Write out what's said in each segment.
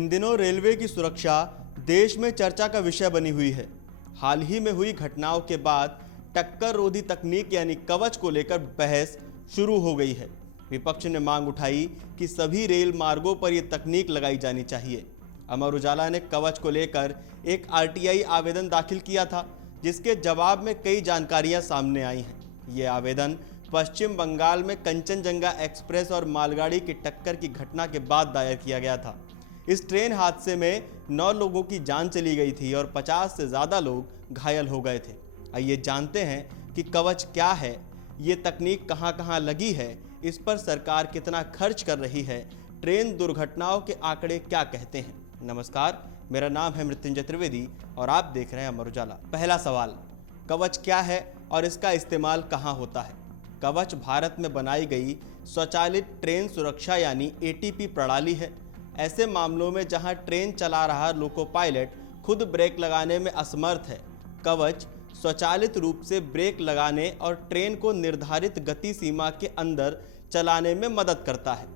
इन दिनों रेलवे की सुरक्षा देश में चर्चा का विषय बनी हुई है। हाल ही में हुई घटनाओं के बाद टक्कर रोधी तकनीक यानी कवच को लेकर बहस शुरू हो गई है। विपक्ष ने मांग उठाई कि सभी रेल मार्गों पर यह तकनीक लगाई जानी चाहिए। अमर उजाला ने कवच को लेकर एक आरटीआई आवेदन दाखिल किया था, जिसके जवाब में कई जानकारियां सामने आई हैं। ये आवेदन पश्चिम बंगाल में कंचनजंगा एक्सप्रेस और मालगाड़ी की टक्कर की घटना के बाद दायर किया गया था। इस ट्रेन हादसे में 9 लोगों की जान चली गई थी और 50 से ज़्यादा लोग घायल हो गए थे। आइए जानते हैं कि कवच क्या है, ये तकनीक कहां-कहां लगी है, इस पर सरकार कितना खर्च कर रही है, ट्रेन दुर्घटनाओं के आंकड़े क्या कहते हैं। नमस्कार, मेरा नाम है मृत्युंजय त्रिवेदी और आप देख रहे हैं अमर उजाला। पहला सवाल, कवच क्या है और इसका इस्तेमाल कहाँ होता है। कवच भारत में बनाई गई स्वचालित ट्रेन सुरक्षा यानी एटीपी प्रणाली है। ऐसे मामलों में जहां ट्रेन चला रहा लोको पायलट खुद ब्रेक लगाने में असमर्थ है, कवच स्वचालित रूप से ब्रेक लगाने और ट्रेन को निर्धारित गति सीमा के अंदर चलाने में मदद करता है।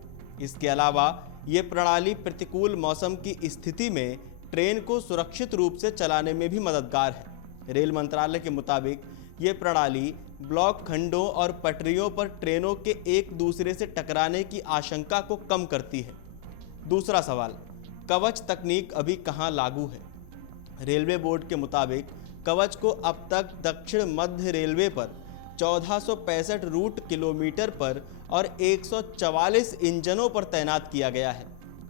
इसके अलावा ये प्रणाली प्रतिकूल मौसम की स्थिति में ट्रेन को सुरक्षित रूप से चलाने में भी मददगार है। रेल मंत्रालय के मुताबिक ये प्रणाली ब्लॉक खंडों और पटरियों पर ट्रेनों के एक दूसरे से टकराने की आशंका को कम करती है। दूसरा सवाल, कवच तकनीक अभी कहां लागू है। रेलवे बोर्ड के मुताबिक कवच को अब तक दक्षिण मध्य रेलवे पर 1465 रूट किलोमीटर पर और 144 इंजनों पर तैनात किया गया है।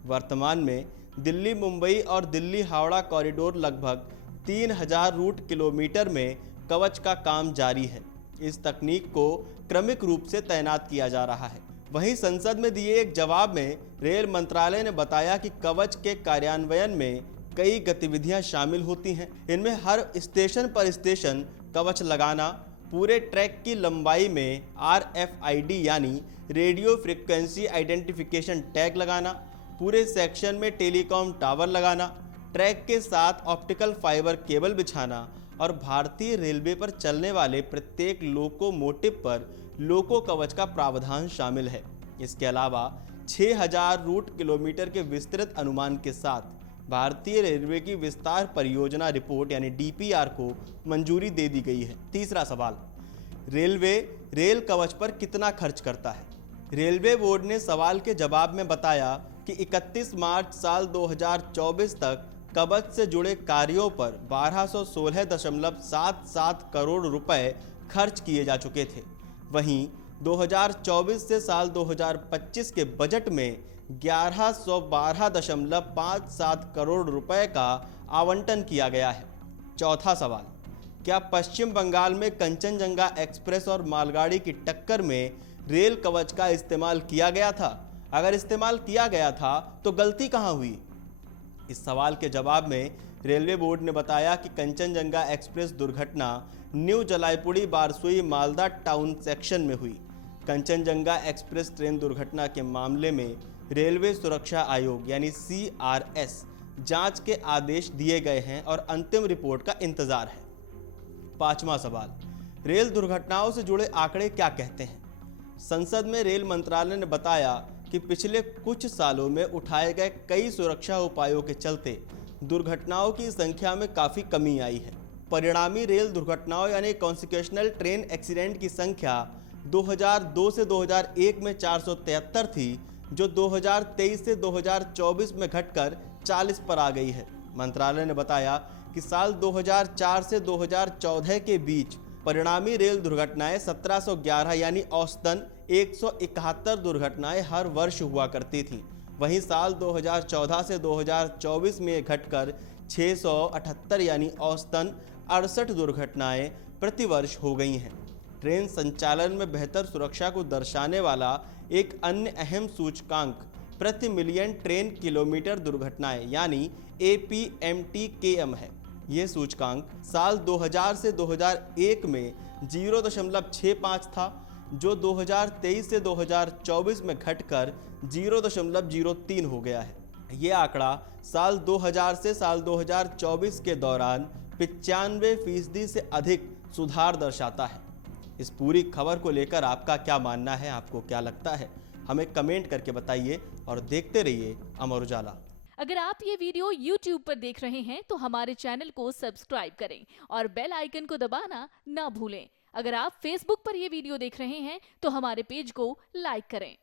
वर्तमान में दिल्ली मुंबई और दिल्ली हावड़ा कॉरिडोर लगभग 3000 रूट किलोमीटर में कवच का काम जारी है। इस तकनीक को क्रमिक रूप से तैनात किया जा रहा है। वहीं संसद में दिए एक जवाब में रेल मंत्रालय ने बताया कि कवच के कार्यान्वयन में कई गतिविधियां शामिल होती हैं। इनमें हर स्टेशन पर स्टेशन कवच लगाना, पूरे ट्रैक की लंबाई में RFID यानी रेडियो फ्रीक्वेंसी आइडेंटिफिकेशन टैग लगाना, पूरे सेक्शन में टेलीकॉम टावर लगाना, ट्रैक के साथ ऑप्टिकल फाइबर केबल बिछाना और भारतीय रेलवे पर चलने वाले प्रत्येक लोकोमोटिव पर लोको कवच का प्रावधान शामिल है। इसके अलावा 6000 रूट किलोमीटर के विस्तृत अनुमान के साथ भारतीय रेलवे की विस्तार परियोजना रिपोर्ट यानी DPR को मंजूरी दे दी गई है। तीसरा सवाल, रेलवे रेल कवच पर कितना खर्च करता है। रेलवे बोर्ड ने सवाल के जवाब में बताया कि 31 मार्च साल 2024 तक कवच से जुड़े कार्यों पर 1216.77 करोड़ रुपए खर्च किए जा चुके थे। वहीं 2024 से साल 2025 के बजट में 1112.57 करोड़ रुपए का आवंटन किया गया है। चौथा सवाल, क्या पश्चिम बंगाल में कंचनजंगा एक्सप्रेस और मालगाड़ी की टक्कर में रेल कवच का इस्तेमाल किया गया था। अगर इस्तेमाल किया गया था तो गलती कहां हुई। इस सवाल के जवाब में रेलवे बोर्ड ने बताया कि कंचनजंगा एक्सप्रेस दुर्घटना न्यू जलाईपुड़ी बारसुई मालदा टाउन सेक्शन में हुई। कंचनजंगा एक्सप्रेस ट्रेन दुर्घटना के मामले में रेलवे सुरक्षा आयोग यानी CRS जांच के आदेश दिए गए हैं और अंतिम रिपोर्ट का इंतजार है। पांचवा सवाल, रेल दुर्घटनाओं से जुड़े आंकड़े क्या कहते हैं। संसद में रेल मंत्रालय ने बताया कि पिछले कुछ सालों में उठाए गए कई सुरक्षा उपायों के चलते दुर्घटनाओं की संख्या में काफ़ी कमी आई है। परिणामी रेल दुर्घटनाओं यानी कॉन्सिक्वेशनल ट्रेन एक्सीडेंट की संख्या 2002 से 2001 में 473 थी, जो 2023 से 2024 में घटकर 40 पर आ गई है। मंत्रालय ने बताया कि साल 2004 से 2014 के बीच परिणामी रेल दुर्घटनाएं 1711 यानी औसतन 171 दुर्घटनाएं हर वर्ष हुआ करती थीं। वहीं साल 2014 से 2024 में घटकर 678 यानी औसतन 68 दुर्घटनाएं प्रतिवर्ष हो गई हैं। ट्रेन संचालन में बेहतर सुरक्षा को दर्शाने वाला एक अन्य अहम सूचकांक प्रति मिलियन ट्रेन किलोमीटर दुर्घटनाएं यानी APMTKM है। ये सूचकांक साल 2000 से 2001 में 0.65 था, जो 2023 से 2024 में घटकर 0.03 हो गया है। ये आंकड़ा साल 2000 से साल 2024 के दौरान 95% से अधिक सुधार दर्शाता है। इस पूरी खबर को लेकर आपका क्या मानना है, आपको क्या लगता है, हमें कमेंट करके बताइए और देखते रहिए अमर उजाला। अगर आप ये वीडियो YouTube पर देख रहे हैं तो हमारे चैनल को सब्सक्राइब करें और बेल आइकन को दबाना ना भूलें। अगर आप Facebook पर ये वीडियो देख रहे हैं तो हमारे पेज को लाइक करें।